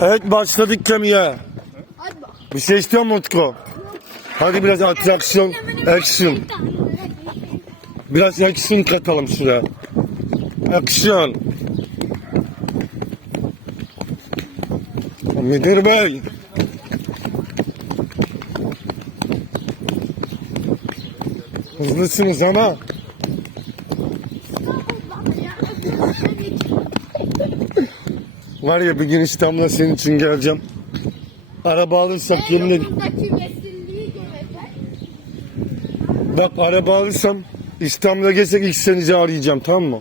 Evet başladık kemiğe. Bir şey istiyor mu Utku? Hadi biraz atraksiyon, action. Biraz action katalım şuraya. Action. Müdür bey. Hızlısınız ama. Var ya bir gün İstanbul'a senin için geleceğim. Araba alırsak yemin ederim. Bak araba alırsam İstanbul'a gelsek ilk seni arayacağım tamam mı?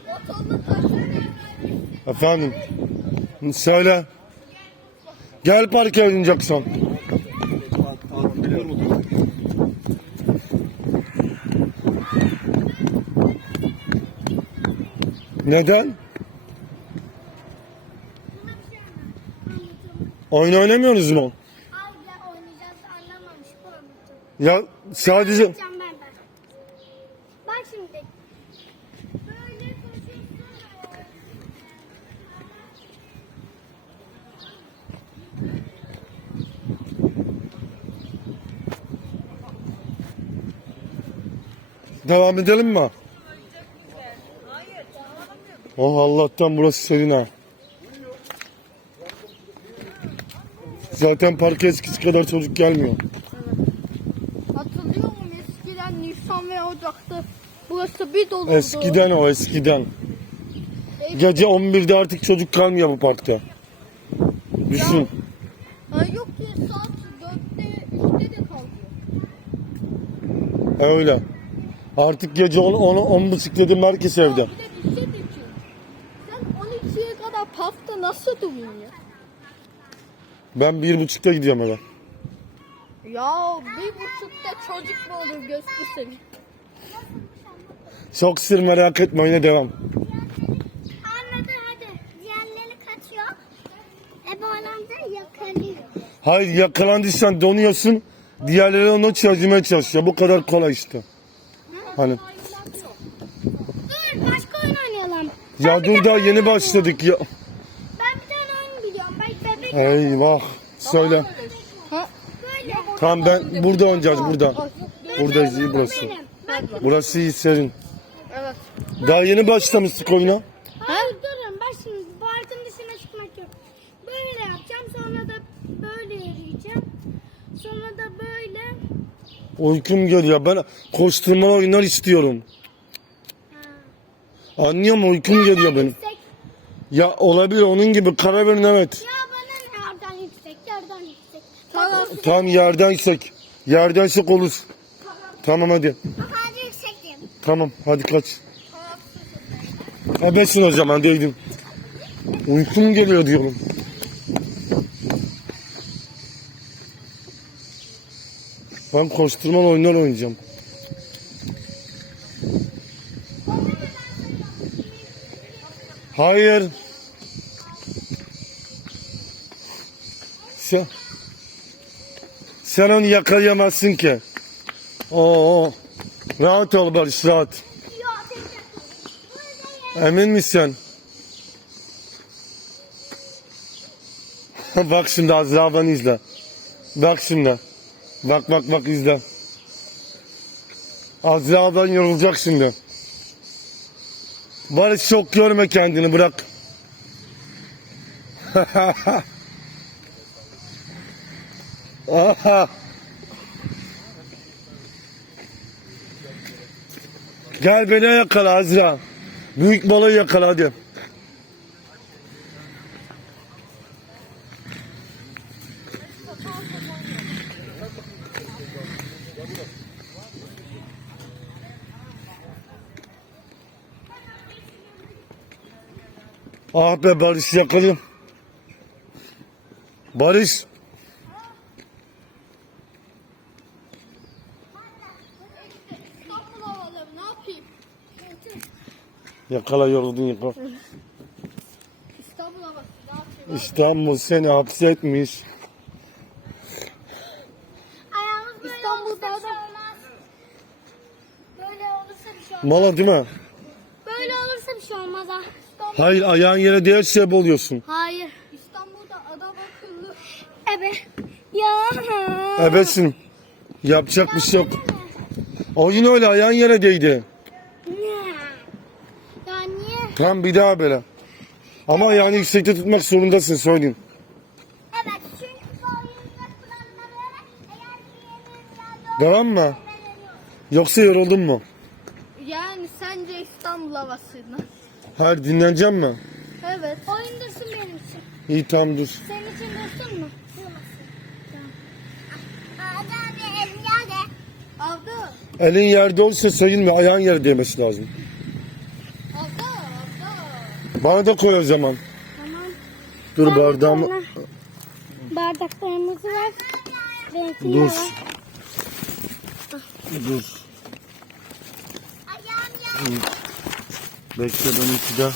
Efendim. Söyle. Gel parka oynayacaksan. Neden? Oyun oynamıyoruz mu? Al ya oynayacağız anlamamış bu anlatım. Ya sadece ben ben. Bak şimdi. Böyle devam edelim mi? Oh Allah'tan burası serin ha. Zaten parka eskisi kadar çocuk gelmiyor. Hatırlıyor musun eskiden Nisan ve Ocak'ta burası bir doluydu. Eskiden o eskiden. Gece 11'de artık çocuk kalmıyor bu parkta. Düşün. Ha, yok ki saat 4'te 3'te de kalkıyor. Öyle. Artık gece 10 10 10 buçuk dedim herkes evde. Bir de bir şey geçiyor. Sen 12'ye kadar parkta nasıl duruyorsun ya? Ben bir buçukta gidiyorum eve. Ya bir buçukta çocuk mu olur göster seni. Çok sır merak etme oyuna devam. Anladı hadi. Diğerleri kaçıyor. Ebe olanca yakalıyor. Hayır yakalandıysan donuyorsun. Diğerleri onu çözmeye çalışıyor. Bu kadar kolay işte. Hani Dur başka oyun oynayalım. ya dur daha yeni başladık ya. Ben bir tane oyun biliyorum. Bak bebek Eyvah. Söyle. Ha? Tamam ben burada oynayacağız burada. Buradayız iyi burası. Burası iyi serin. Evet. Daha yeni başlamıştık oyuna. Hayır durun. Şimdi bu parkın dışına çıkmak yok. Böyle yapacağım. Sonra da böyle yürüyeceğim. Sonra da böyle. Uykum geliyor. Ben koşturmalı oyunlar istiyorum. Anlıyor musun? Uykum geliyor benim. Ya olabilir onun gibi karar verin evet. Ya bana ne yerden yüksek? Yerden yüksek. Tamam. Tam. Yerden yüksek olur. Tamam hadi. Hadi yüksek diyeyim. Tamam hadi kaç. Habersin o zaman değilim. Uykum geliyor diyorum. Ben koşturmalı oyunlar oynayacağım. Hayır. Sen, sen onu yakalayamazsın ki. Oo, rahat ol Barış rahat. Emin misin? bak şimdi Azra beni izle. Bak şimdi. Bak bak bak izle. Azra'dan yorulacak şimdi. Barış çok görme kendini bırak. Aha. Gel beni yakala Azra. Büyük balığı yakala hadi. Ah be Barış yakalayayım. Barış. İstanbul havaları ne yapayım? Yakala yoruldun yakala. İstanbul ne yapayım? İstanbul seni hapsetmiş. Ayağımız böyle İstanbul'da olursa bir da- şey olmaz. Böyle olursa bir şey olmaz. Mala değil mi? Böyle olursa bir şey olmaz ha. Hayır ayağın yere değer sebep oluyorsun. Hayır. İstanbul'da adam bakıldı. Evet. Ya. Ebesin. Yapacak bir şey yok. O yine öyle ayağın yere değdi. Tamam bir daha böyle. Ama yani yüksekte tutmak zorundasın söyleyeyim. Evet çünkü bu oyuncak kuralları eğer bir Devam mı? Yoksa yoruldun mu? Yani sence İstanbul havasını? Hayır dinleneceğim mi? Evet. Oyun dursun benim için. İyi tamam dur. Senin için dursun mu? Hadi abi evladı. Abla. Elin yerde olsa sayılmıyor. Ayağın yere değmesi lazım. Bana da koy o zaman. Tamam. Dur bardağımı. Bardaklarımız var. Benimkini Dur. var. Dur. Ayağım ya. Bekle benimki de.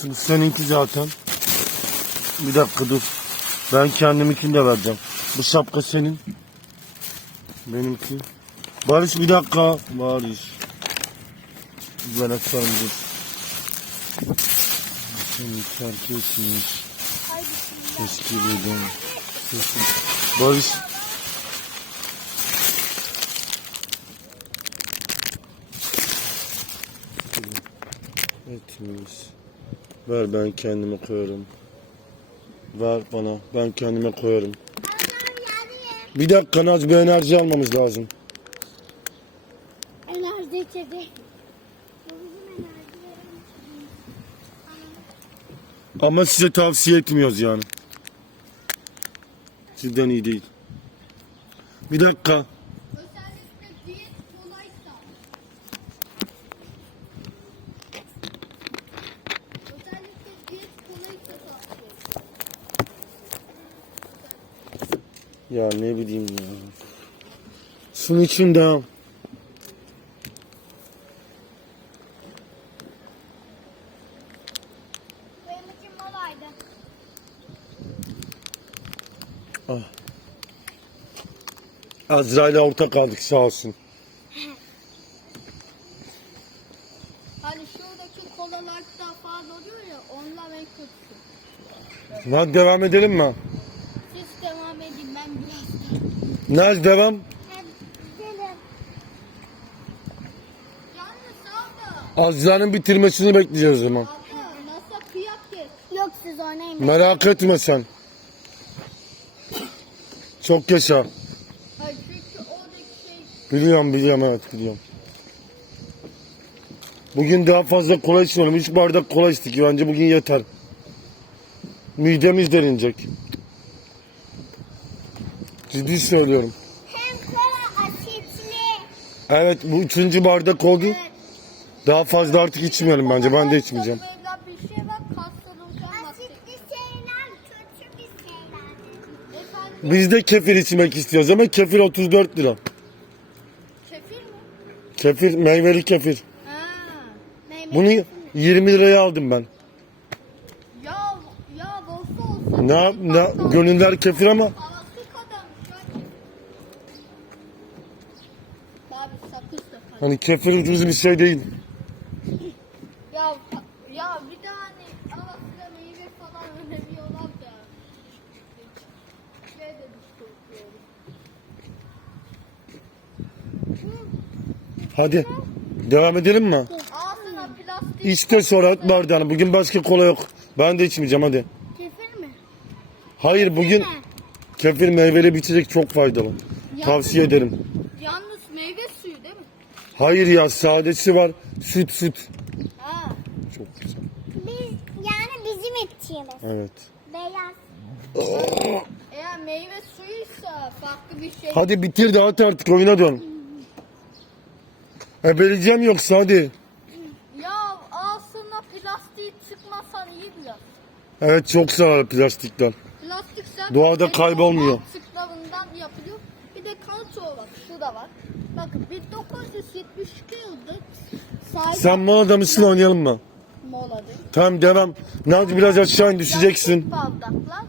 Şimdi seninki zaten. Bir dakika dur. Ben kendiminkini de vereceğim. Bu şapka senin. Benimki. Barış bir dakika. Barış. Bana sen dur. Seninki erkekmiş. Eski beden. Barış. Etmiş. Ver ben kendime koyarım. Ver bana. Ben kendime koyarım. Bir dakika Naz bir enerji almamız lazım. Enerji içecek. Bu bizim enerjilerimiz. Ama size tavsiye etmiyoruz yani. Sizden iyi değil. Bir dakika. Ya ne bileyim ya. Şunun için de Azra ile ortak kaldık sağ olsun. Hani şuradaki kolalarda falan oluyor ya onlar en kötüsü. Hadi devam edelim mi? Siz devam edin ben biraz. Naz devam. Azra'nın bitirmesini bekleyeceğiz o zaman. Yok siz oynayın. Merak etme sen. Çok yaşa. Hayır çünkü oradaki şey Biliyorum biliyorum evet biliyorum. Bugün daha fazla kola içmeyelim. Üç bardak kola içtik. Bence bugün yeter. Midemiz derinecek. Ciddi söylüyorum. Hem kola asitli. Evet bu üçüncü bardak oldu. Daha fazla artık içmeyelim bence. Ben de içmeyeceğim. Şey Biz de kefir içmek istiyoruz ama kefir 34 lira. Kefir meyveli kefir. Ha. Bunu 20 liraya aldım ben. Ya ya olsa olsa. Ne, ne gönüller kefir ama Parası kadarmış ya. Abi sakız da falan. hani kefir ucuz bir şey değil. Ya ya bir de hani arasında meyve falan öneriyorlar da. Şey de korkuyorum. Hadi devam edelim mi? Ağzına plastik İçte sonra bardağını. Bugün başka kola yok. Ben de içmeyeceğim hadi. Kefir mi? Hayır bugün kefir meyveli bir içecek çok faydalı. Tavsiye ederim. Yalnız meyve suyu değil mi? Hayır ya sadesi var. Süt süt. Ha. Çok güzel. Biz yani bizim içtiğimiz. Evet. Beyaz. Eğer meyve suyuysa farklı bir şey. Hadi bitir de at artık oyuna dön. Ebeleyeceğim yoksa hadi. Ya ağzına plastiği sıkmasan iyi biraz. Evet çok zararlı plastikler. Plastik zaten Doğada kaybolmuyor. normal Sıklarından yapılıyor. Bir de kanto var. Şu da var. Bakın 1972 yılında sahip Sen molada mısın oynayalım mı? moladı. Tamam devam. Nazlı biraz aşağı in düşeceksin. Bardaklar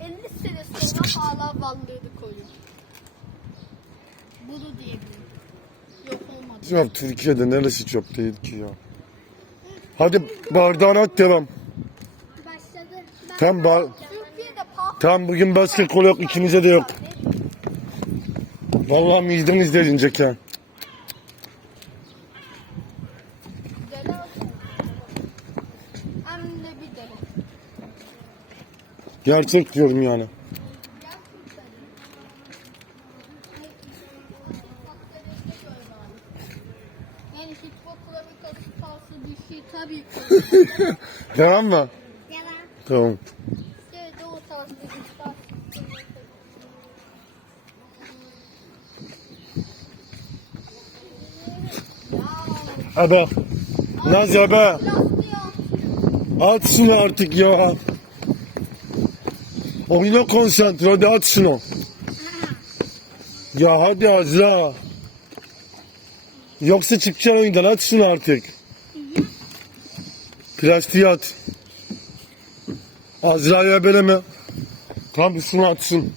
50 sene sonra Ya Türkiye'de neresi çok değil ki ya. Hadi bardağını at devam. Başladı. Türkiye'de kahve. Tamam bugün basketbol yok ikimize de yok. Vallahi mideniz derinecek ha. Gerçek diyorum yani. Falsı bir şey tabii ki. Tamam mı? Devam. Tamam. Evet o. Naz ebe. Yaslıyor. At şunu artık ya. Oyuna konsantre hadi at şunu. Ya hadi Azra. Yoksa çıkacaksın oyundan at şunu artık. Plastiği at. Azra'ya ebeleme. Tam şunu atsın.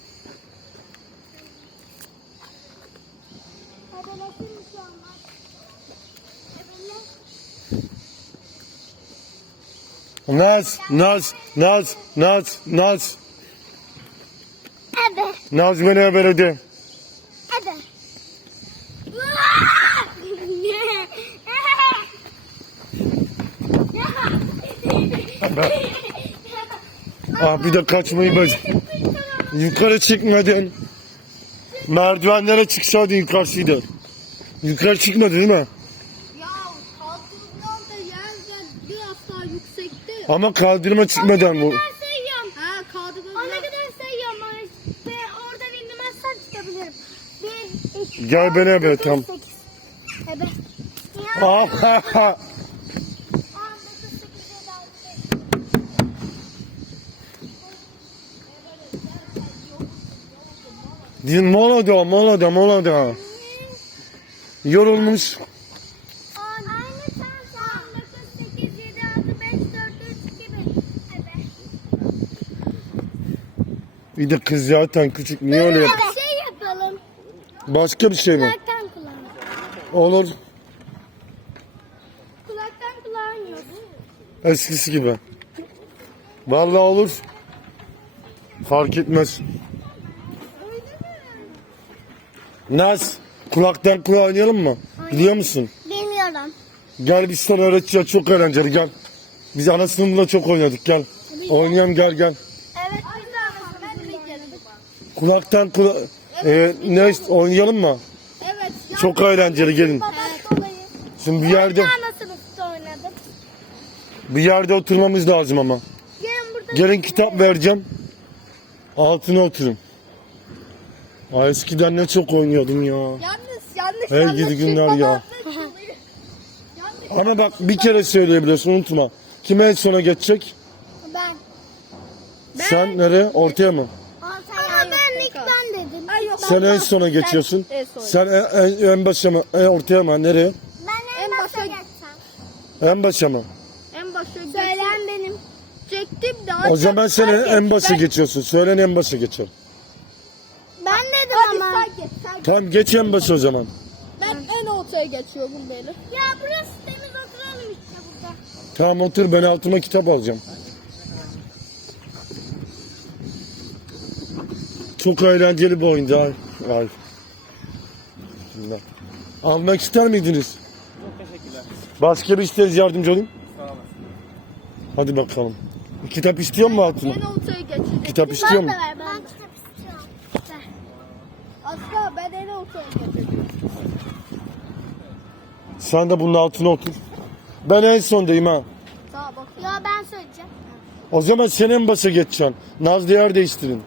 Naz, Naz, Naz, Naz, Naz. Naz beni ebeledi. Bir de kaçmayı bec. Yukarı çıkmadın. Merdivenlere çıksaydın yukarısıydı. Yukarı çıkmadı değil mi? Ya kaldırımdan da yerden biraz daha yüksekti. Ama kaldırıma çıkmadan bu. Sayıyorum. Ha kaldırımdan. Ona kadar sayıyorum. Ve oradan indirmezsem çıkabilirim. Bir, iki, Gel beni ebe tam. sekiz. Ebe. Ya. Ah, ha, ha. On, dokuz, sekiz, yedi, altı, beş. Din molada, molada, molada. Yorulmuş. On. Aynı sen On, dokuz, sekiz, yedi, altı, beş, dört, üç, iki, bir. Ebe. Bir de kız zaten küçük. Niye öyle yap? Bir şey yapalım. Başka bir şey mi? Kulaktan kulağına. Olur. Kulaktan kulağa iniyoruz. Eskisi gibi. Vallahi olur. Fark etmez. Naz, kulaktan kulağa oynayalım mı? Biliyor musun? Bilmiyorum. Gel biz sana öğreteceğiz. Çok eğlenceli gel. Biz ana sınıfında çok oynadık gel. Oynayalım gel gel. Evet. Kulaktan kula... Ee, ne oynayalım mı? Evet. Ya Çok eğlenceli gelin. Şimdi bir yerde Ben ana sınıfta oynadım. bir yerde oturmamız lazım ama. Gelin burada. Gelin kitap vereceğim. Altına oturun. Ay eskiden ne çok oynuyordum ya. Yalnız yanlış Hey yanlış gidi günler ya. Yanlış. Ama bak bir kere söyleyebiliyorsun unutma. Kime en sona geçecek? Ben. Sen nereye? Ortaya mı? Ama ben ilk ben dedim. Ay yok. Sen en sona geçiyorsun. en sona. Sen en, en, en başa mı? En ortaya mı? Nereye? Ben en, En başa başa- geçsem. En başa mı? En başa Söylen benim. geçecektim de. O zaman sen en, en başa Ben- geçiyorsun. Söylen en başa geçer. Tamam geç en o zaman. Ben en ortaya geçiyorum beni. Ya burası temiz oturalım işte burada. Tamam otur ben altıma kitap alacağım. Çok eğlenceli bir. Ay. Bismillah. Almak ister miydiniz? Çok teşekkürler. Başka bir isteriz yardımcı olayım. Hadi bakalım. Kitap istiyor mu altına? En ortaya geçecek. Kitap istiyor mu? ver ben. Ben kitap istiyorum. Ver. Asla ben en ortaya geçeceğim. Sen de bunun altına otur. Ben en sondayım ha. Tamam bak. Ya ben söyleyeceğim. O zaman sen en başa geçeceksin. Nazlı yer değiştirin.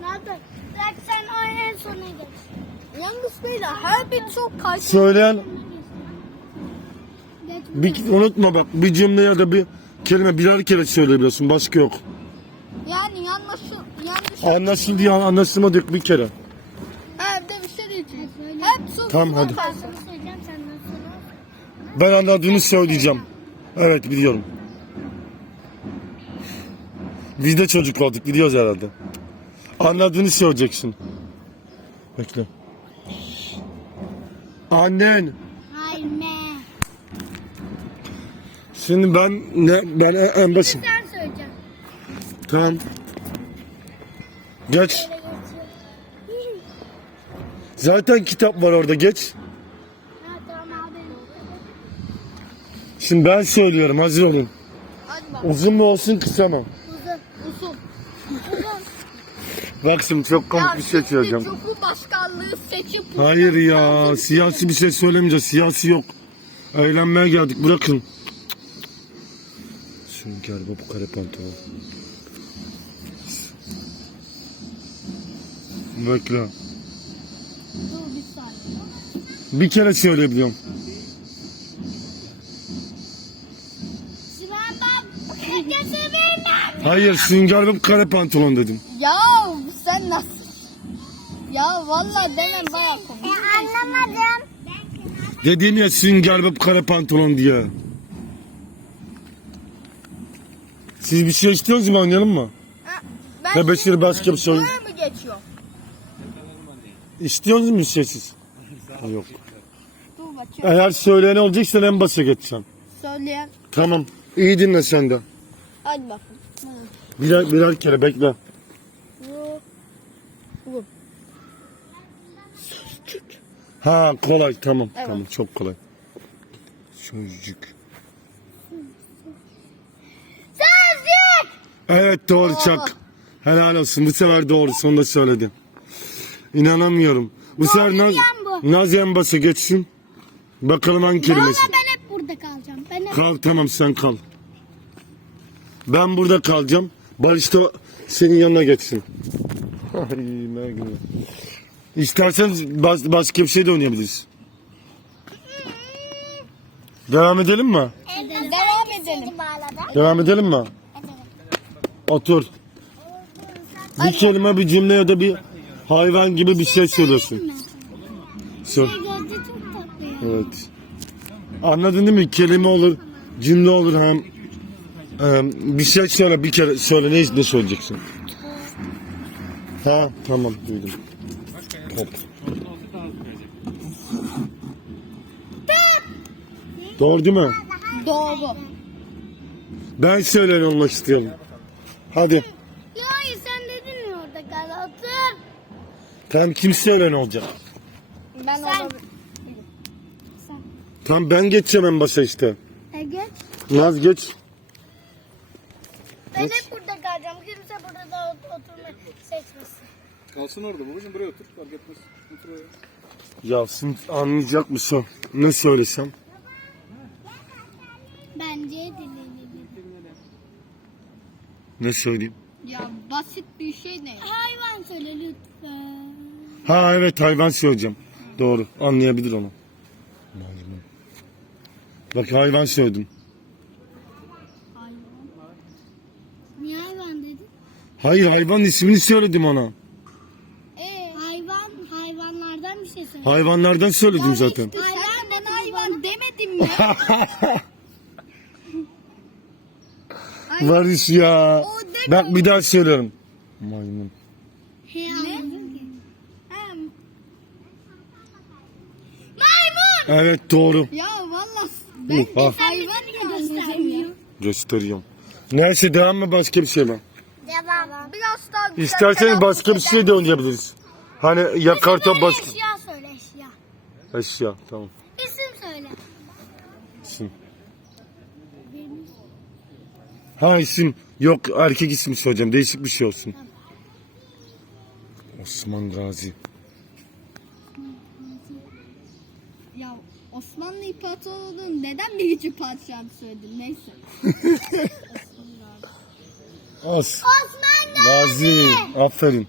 Nerede? Bırak sen o en sona geç. Yalnız beyler her bir çok karşı. Söyleyen bir, unutma bak bir cümle ya da bir kelime birer kere söyleyebiliyorsun. Başka yok. Yani yanlışın yanlış. Anlaşıldı ya anlaşılmadık bir kere. Ha bir de bir şey diyeceğim. Hep çok Tamam, hadi. Ben Ben anladığımı söyleyeceğim. Evet biliyorum. Biz de çocuk olduk biliyoruz herhalde. Anladığını söyleyeceksin. Bekle. Annen. Hayır? Şimdi ben ne ben en- en başım. Sen söyleyeceksin. Tamam. Geç. Zaten kitap var orada geç. Ha tamam abi. Şimdi ben söylüyorum hazır olun. Hadi bak. Uzun mu olsun kısa mı? Uzun. Uzun. Bak şimdi çok komik bir şey söyleyeceğim. Cumhurbaşkanlığı seçip Hayır ya siyasi bir şey söylemeyeceğiz. Siyasi yok. Eğlenmeye geldik bırakın. Sünger bu kare pantolon. Bekle. Dur bir saniye. Bir kere söyleyebiliyorum. Hayır sünger bu kare pantolon dedim. Ya sen nasıl? Ya vallahi demem komik. E, anlamadım. Dediğim ya sünger bu kare pantolon diye. Siz bir şey istiyorsunuz mu oynayalım mı? Ben Tebeşir başka bir şey. Böyle mi geçiyor? İstiyorsunuz mu bir şey siz? Yok. Dur bakayım. Eğer söyleyen olacaksa en başa geçeceğim. Söyleyen. Tamam. İyi dinle sen de. Hadi bakın. Birer, birer kere bekle. Ha kolay tamam. Evet. Tamam çok kolay. Sözcük. Sözcük. Evet doğru Doğru. çak. Helal olsun. Bu sefer doğru. Sonunda söyledin. İnanamıyorum. Bu sefer Naz, bu. Naz başa geçsin. Bakalım hangi kelimesi. Valla ben hep burada kalacağım. Ben hep... Kal tamam sen kal. Ben burada kalacağım. Da senin yanına geçsin. Ay Mergin. İstersen bas, başka bir şey de oynayabiliriz. Devam edelim mi? Devam edelim. Devam edelim mi? Otur. Bir kelime bir cümle ya da bir hayvan gibi bir şey söylüyorsun. Sor. Şey tatlı. ya. Evet. Anladın değil mi? Kelime olur, cümle olur hem bir şey söyle bir kere söyle ne, ne söyleyeceksin? Ha tamam duydum. Top. Doğru değil mi? Doğru. Ben söyleyen olmak istiyorum. Hadi. Ya hayır sen dedin mi orada kal otur. Tamam kim söyleyen olacak? Ben Sen. Tamam ben geçeceğim en başa işte. E geç. Naz geç. Ben hep burada kalacağım. Kimse burada ot- oturma seçmesin. Kalsın orada babacığım buraya otur fark etmez. Otur oraya. Ya şimdi anlayacak mısın? Ne söylesem? Bence dinleyelim. Ne söyleyeyim? Ya basit bir şey ne? Hayvan söyle lütfen. Ha evet hayvan söyleyeceğim. Doğru anlayabilir onu. Maymun. Bak hayvan söyledim. Hayvan. Niye hayvan dedin? Hayır hayvan ismini söyledim ona. Ee, hayvan, hayvanlardan bir şey söyle. Hayvanlardan söyledim zaten. Hayvan ben hayvan demedim mi? Barış ya. O. Bak bir daha söylüyorum. Maymun. He. Hem. Evet doğru. Ya vallahi ben ha. hayvan göstermiyor. Gösteriyorum. Neyse devam mı başka bir şey mi? Güzel İsterseniz telaffuz başka bir şey de oynayabiliriz. Hani yakar top başka. Eşya söyle eşya. Eşya tamam. İsim söyle. İsim. Ha isim. Yok erkek ismi söyleyeceğim. Değişik bir şey olsun. Osman Gazi. Ya Osmanlı İmparatorluğu'nun neden birinci padişahını söyledin neyse. Os. Gazi. Aferin.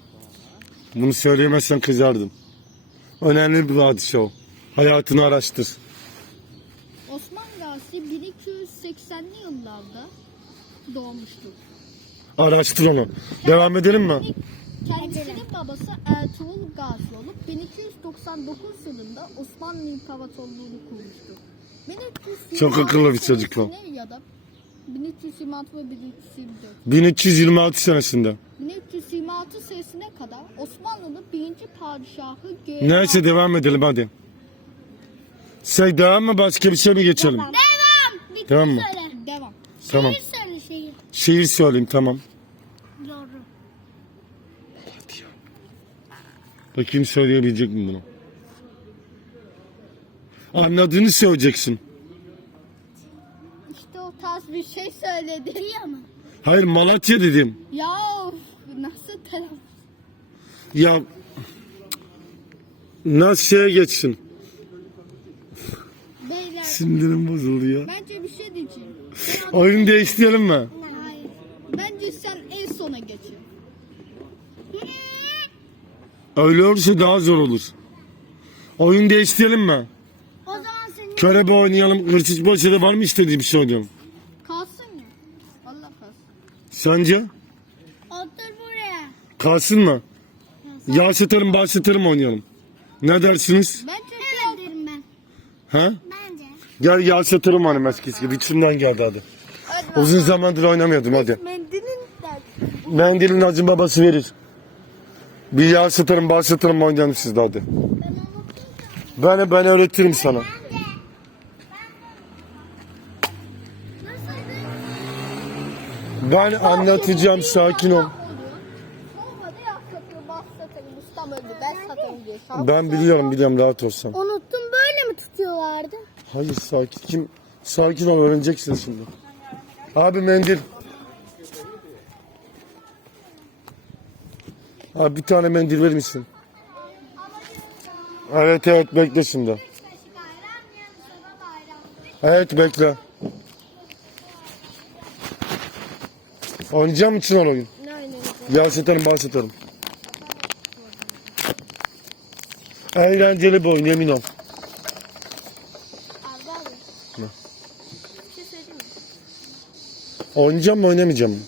Bunu söyleyemezsen kızardım. Önemli bir padişah o. Hayatını araştır. Osman Gazi 1280'li yıllarda doğmuştur. Araştır onu. Devam edelim mi? Kendisinin babası Ertuğrul Gazi olup 1299 yılında Osmanlı İmparatorluğu'nu kurmuştur. 1326 Çok akıllı bir çocuk o. senesine Ya da 1326 ve 1324. 1326 senesinde. 1326 senesine kadar Osmanlı'nın birinci padişahı Göğe Neyse devam edelim hadi. Şey devam mı başka bir şey mi geçelim? Devam. Bir Tamam mı? söyle. Devam. Tamam. Şehir söyle şehir. Şiir söyleyeyim tamam. Doğru. Bakayım söyleyebilecek mi bunu? Anladığını söyleyeceksin. Tarz bir şey söyledi. ama. Hayır Malatya dedim. Ya of, nasıl taraf? Ya nasıl şeye geçsin? Beyler Sindirim bozuldu ya. bence bir şey diyeceğim. Oyun değiştirelim mi? Hayır. Bence sen en sona geçin. Öyle olursa daha zor olur. Oyun değiştirelim mi? O zaman senin Körebe oynayalım. Hırsız başarı var mı istediği bir şey hocam? Kalsın ya. Vallahi kalsın. Sence? otur buraya. Kalsın mı? Bağ satarım oynayalım. Ne dersiniz? Bence Evet derim ben. Ha? Bence. Gel yağ satarım hanım eskisi gibi. İçimden geldi hadi. Uzun zamandır oynamıyordum hadi. Mendilin. Mendilin acın babası verir. Bir bağ satarım oynayalım siz de hadi. Ben, ben öğretirim sana. Ben anlatacağım sakin ol. Diye. Şarkı Ben biliyorum biliyorum rahat olsan. Unuttum böyle mi tutuyorlardı? Hayır sakin. Kim? Sakin ol öğreneceksin şimdi. Abi mendil. Abi bir tane mendil verir misin? Evet evet bekle şimdi. Evet bekle. Oynayacağım için oyun. Ne oynayacağız? Ya satarım ben satarım. Eğlenceli bir oyun yemin ol. Abi abi. Ne? Bir şey söyleyeyim mi? Oynayacağım mı oynamayacağım mı?